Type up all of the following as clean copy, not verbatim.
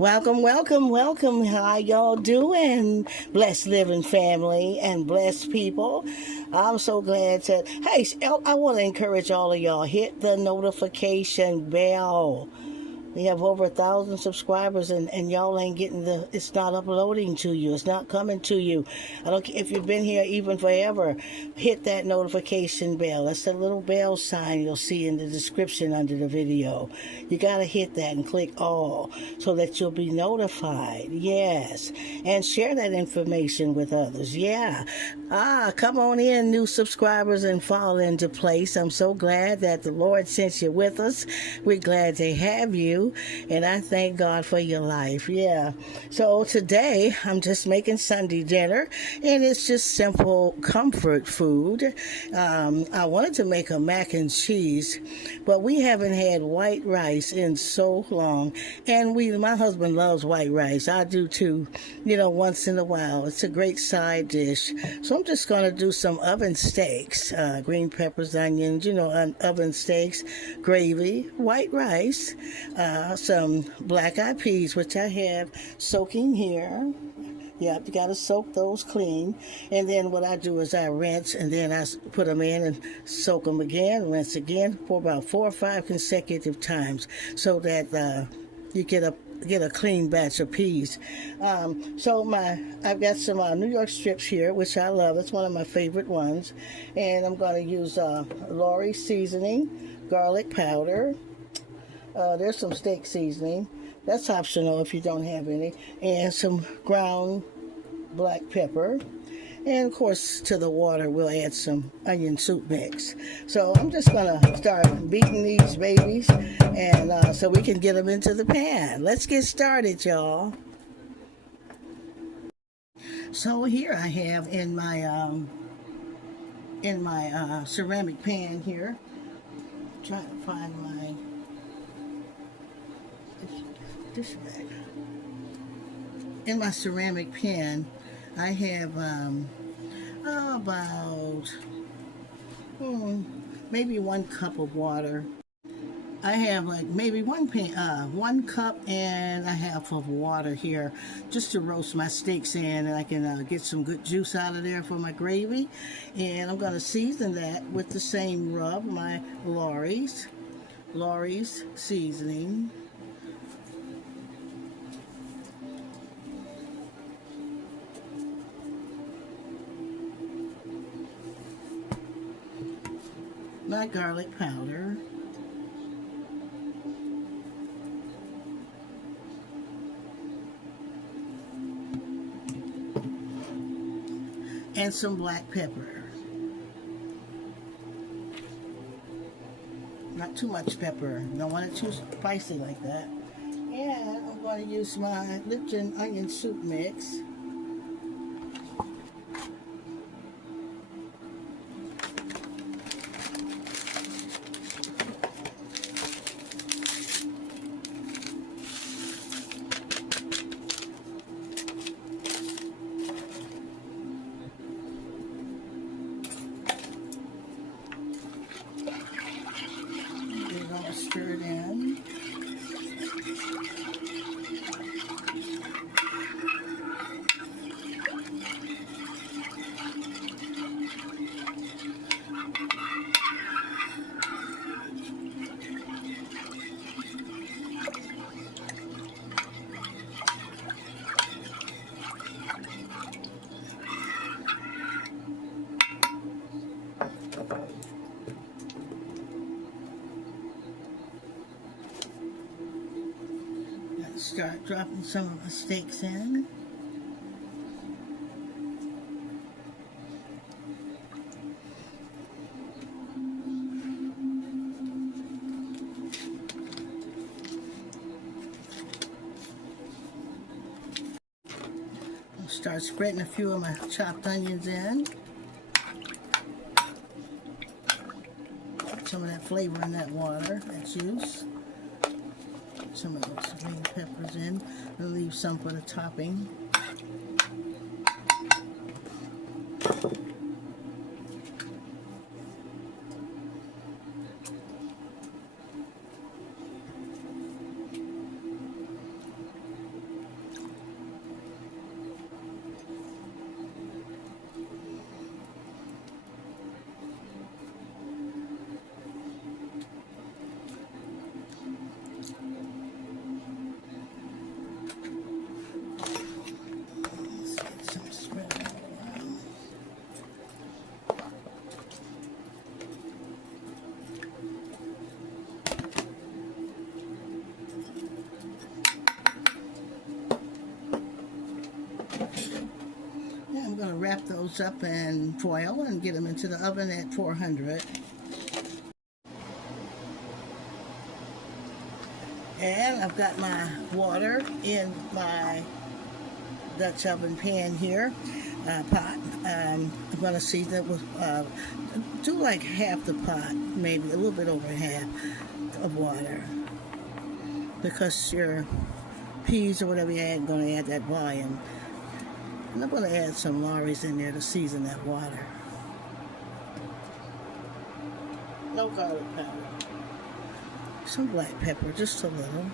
Welcome, welcome, welcome. How y'all doing? Blessed living family and blessed people. I'm so glad to. Hey, I want to encourage all of y'all. Hit the notification bell. We have over 1,000 subscribers, and y'all ain't getting it's not uploading to you. It's not coming to you. I don't care if you've been here even forever. Hit that notification bell. That's the little bell sign you'll see in the description under the video. You got to hit that and click all so that you'll be notified. Yes. And share that information with others. Yeah. Come on in, new subscribers, and fall into place. I'm so glad that the Lord sent you with us. We're glad to have you. And I thank God for your life. Yeah. So today I'm just making Sunday dinner, and it's just simple comfort food. I wanted to make a mac and cheese, but we haven't had white rice in so long. And my husband loves white rice. I do too, once in a while. It's a great side dish. So I'm just going to do some oven steaks, green peppers, onions, oven steaks, gravy, white rice, some black-eyed peas, which I have soaking here. Yeah, you got to soak those clean. And then what I do is I rinse, and then I put them in and soak them again, rinse again for about 4 or 5 consecutive times so that you get a clean batch of peas. I've got some New York strips here, which I love. It's one of my favorite ones. And I'm going to use Lawry seasoning, garlic powder. There's some steak seasoning. That's optional if you don't have any. And some ground black pepper. And of course, to the water, we'll add some onion soup mix. So I'm just going to start beating these babies, and so we can get them into the pan. Let's get started, y'all. So here I have in my ceramic pan here. I'm trying to find my dish bag. In my ceramic pan, I have about maybe 1 cup of water. I have like maybe 1 cup and a half of water here, just to roast my steaks in, and I can get some good juice out of there for my gravy. And I'm going to season that with the same rub, my Lawry's seasoning. My garlic powder, and some black pepper. Not too much pepper. Don't want it too spicy like that. And I'm going to use my Lipton onion soup mix. Stir it in. Start dropping some of my steaks in. I'll start spreading a few of my chopped onions in. Some of that flavor in that water, that juice. Some of those green peppers in. I'll leave some for the topping. wrap those up in foil and get them into the oven at 400. And I've got my water in my Dutch oven pan here, pot. I'm going to season it with, do like half the pot, maybe a little bit over half of water. Because your peas or whatever you add, going to add that volume. And I'm going to add some Lawry's in there to season that water. No garlic powder. Some black pepper, just a little.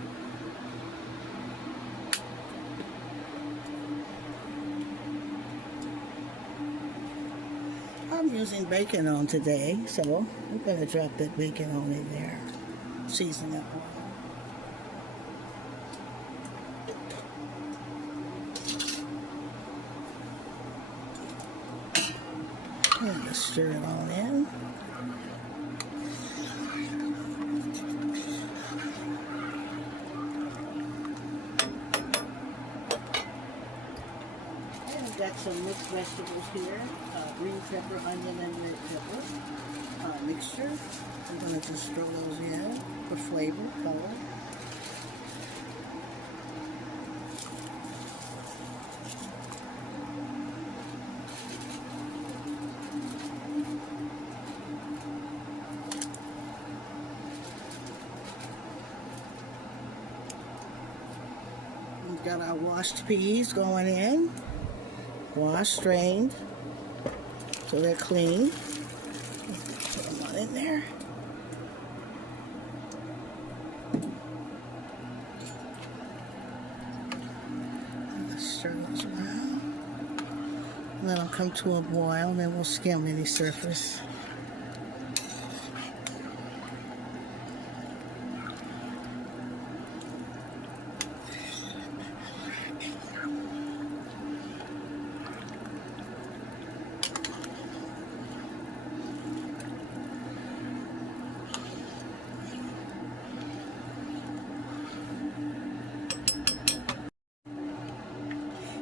I'm using bacon on today, so I'm going to drop that bacon on in there. Season that water. And just stir it on in. Got some mixed vegetables here, green pepper, onion, and red pepper mixture. I'm going to just throw those in for flavor, color. We've got our washed peas going in. Washed, strained, so they're clean. Put them on in there. Stir those around. And then I'll come to a boil, and then we'll skim any surface.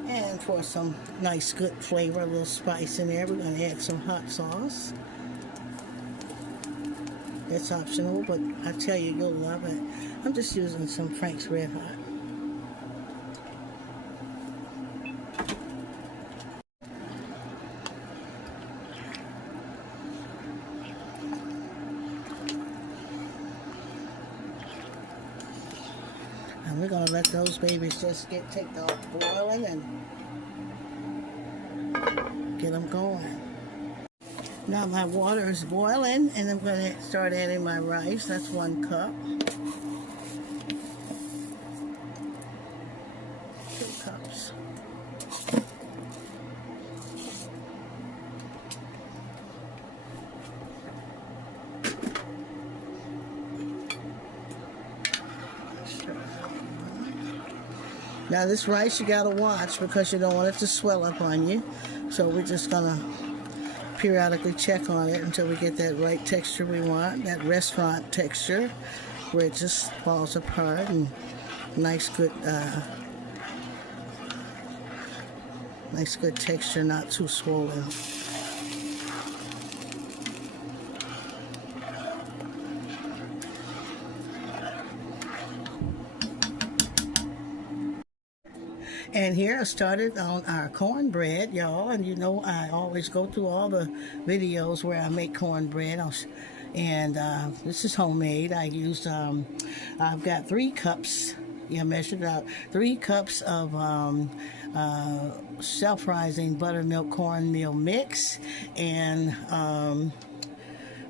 And for some nice good flavor, a little spice in there, we're going to add some hot sauce. It's optional, but I tell you, you'll love it. I'm just using some Frank's Red Hot. And we're going to let those babies just take the boiling and get them going. Now my water is boiling, and I'm going to start adding my rice. That's 1 cup. 2 cups. Now this rice you gotta watch because you don't want it to swell up on you. So we're just gonna periodically check on it until we get that right texture we want, that restaurant texture, where it just falls apart and nice good texture, not too swollen. And here I started on our cornbread, y'all. And you know I always go through all the videos where I make cornbread. And this is homemade. I used, I've got 3 cups. Yeah, measured out 3 cups of self-rising buttermilk cornmeal mix and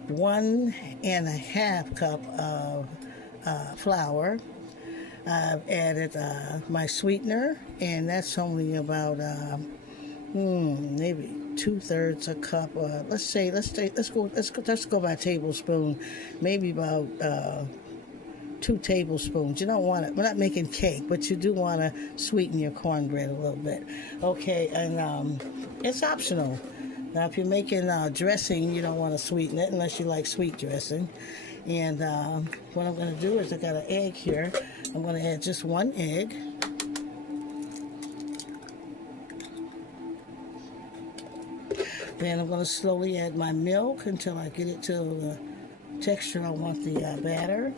1.5 cup of flour. I've added my sweetener, and that's only about maybe 2/3 a cup. Let's go by tablespoon, maybe about 2 tablespoons. You don't want it. We're not making cake, but you do want to sweeten your cornbread a little bit. Okay, and it's optional. Now, if you're making dressing, you don't want to sweeten it unless you like sweet dressing. And what I'm going to do is I got an egg here. I'm going to add just 1 egg. Then I'm going to slowly add my milk until I get it to the texture I want the batter.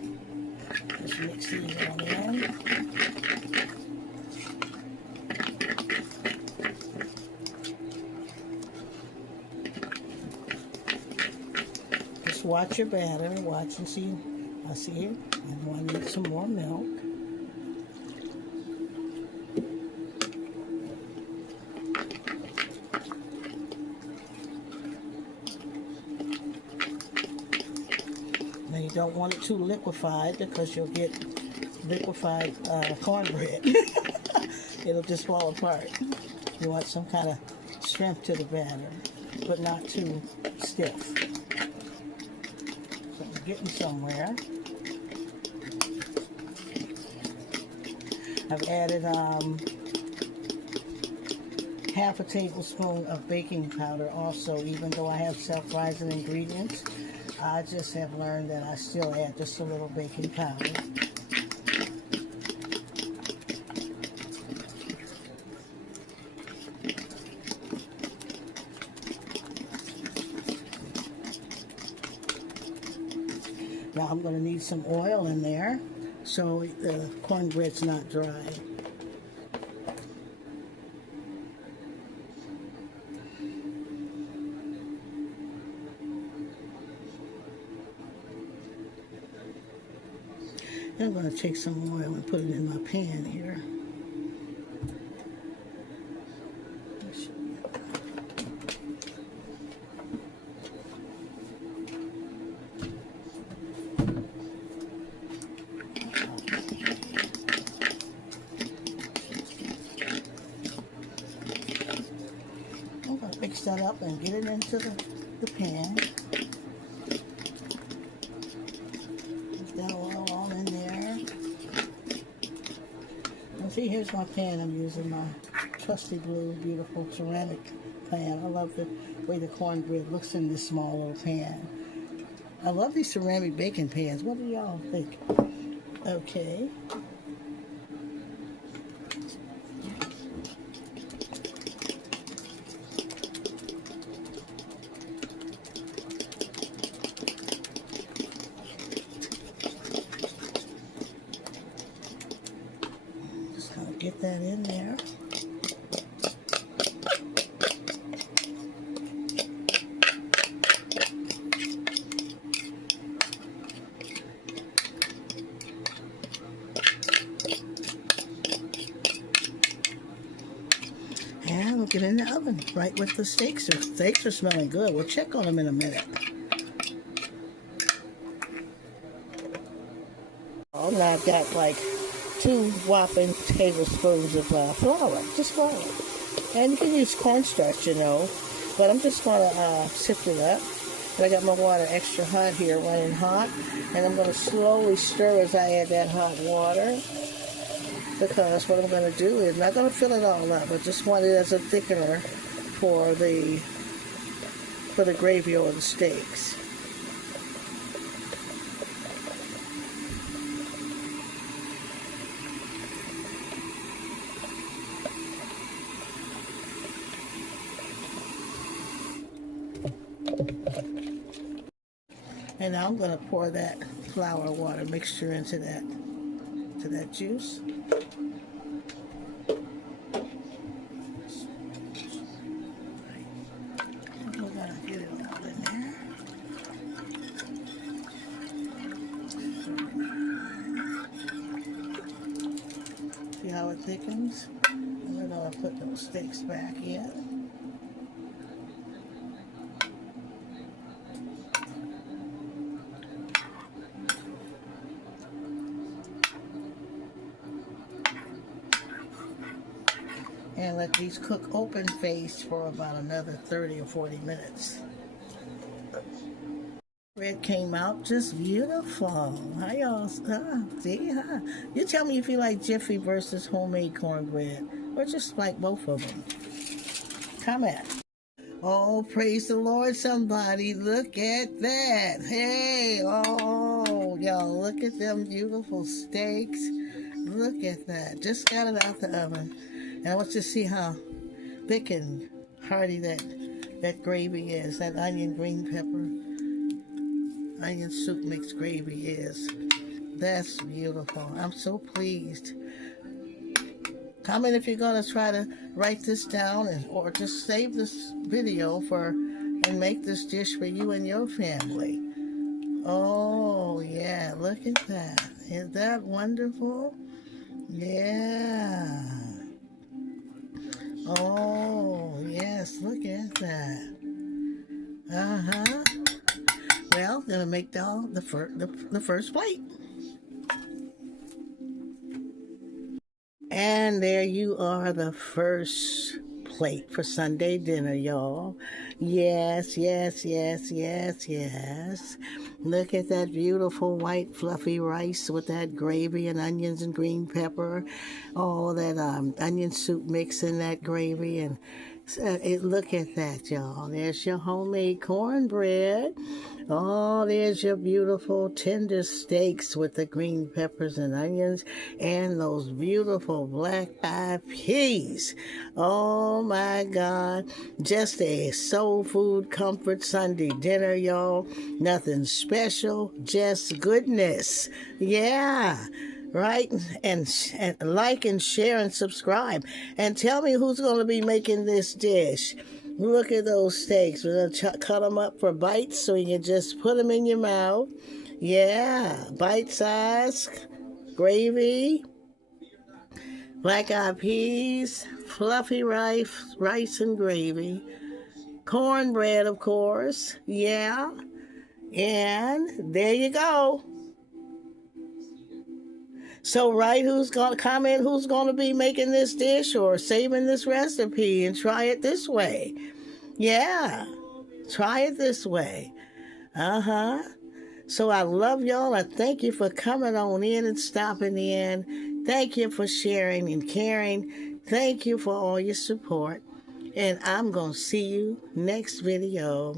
Just mix these all in. Just watch your batter. Watch and see. I see it. I know I need some more milk. Now you don't want it too liquefied because you'll get liquefied cornbread. It'll just fall apart. You want some kind of strength to the batter, but not too stiff. So we're getting somewhere. I've added half a tablespoon of baking powder also, even though I have self-rising ingredients. I just have learned that I still add just a little baking powder. Now I'm going to need some oil in there so the cornbread's not dry. Then I'm going to take some oil and put it in my pan here. I'm going to mix that up and get it into the pan. Put that oil all in there. And see, here's my pan. I'm using my trusty blue, beautiful ceramic pan. I love the way the cornbread looks in this small little pan. I love these ceramic baking pans. What do y'all think? Okay. Just kind of get that in there. And we'll get in the oven right with the steaks. The steaks are smelling good. We'll check on them in a minute. Oh, now I've got like 2 whopping tablespoons of flour, just flour. And you can use cornstarch, you know, but I'm just going to sift it up. And I got my water extra hot here, running hot. And I'm going to slowly stir as I add that hot water. Because what I'm going to do is, not going to fill it all up, but just want it as a thickener for the gravy or the steaks. And now I'm going to pour that flour water mixture into that juice. We're going to get it all in there. See how it thickens? And we're going to put those steaks back in. And let these cook open face for about another 30 or 40 minutes. Bread came out just beautiful. How y'all, see? Huh? You tell me if you like Jiffy versus homemade cornbread, or just like both of them. Comment. Oh, praise the Lord, somebody. Look at that. Hey, oh, y'all, look at them beautiful steaks. Look at that. Just got it out the oven. And I want you to see how thick and hearty that that gravy is, that onion, green pepper, onion soup mix gravy is. That's beautiful. I'm so pleased. Comment if you're going to try to write this down or just save this video and make this dish for you and your family. Oh, yeah, look at that. Is that wonderful? Yeah. Oh, yes, look at that. Uh-huh. Well, gonna make the first plate. And there you are, the first plate for Sunday dinner, y'all. Yes, yes, yes, yes, yes. Look at that beautiful white fluffy rice with that gravy and onions and green pepper. Oh, that onion soup mix in that gravy. And look at that, y'all. There's your homemade cornbread. Oh, there's your beautiful tender steaks with the green peppers and onions and those beautiful black-eyed peas. Oh, my God. Just a soul food comfort Sunday dinner, y'all. Nothing special, just goodness. Yeah. Right? And like and share and subscribe. And tell me who's going to be making this dish. Look at those steaks. We're going to cut them up for bites so you can just put them in your mouth. Yeah, bite-sized gravy, black-eyed peas, fluffy rice and gravy, cornbread, of course. Yeah, and there you go. So write who's going to comment who's going to be making this dish or saving this recipe and try it this way. Yeah, try it this way. Uh-huh. So I love y'all. I thank you for coming on in and stopping in. Thank you for sharing and caring. Thank you for all your support. And I'm going to see you next video.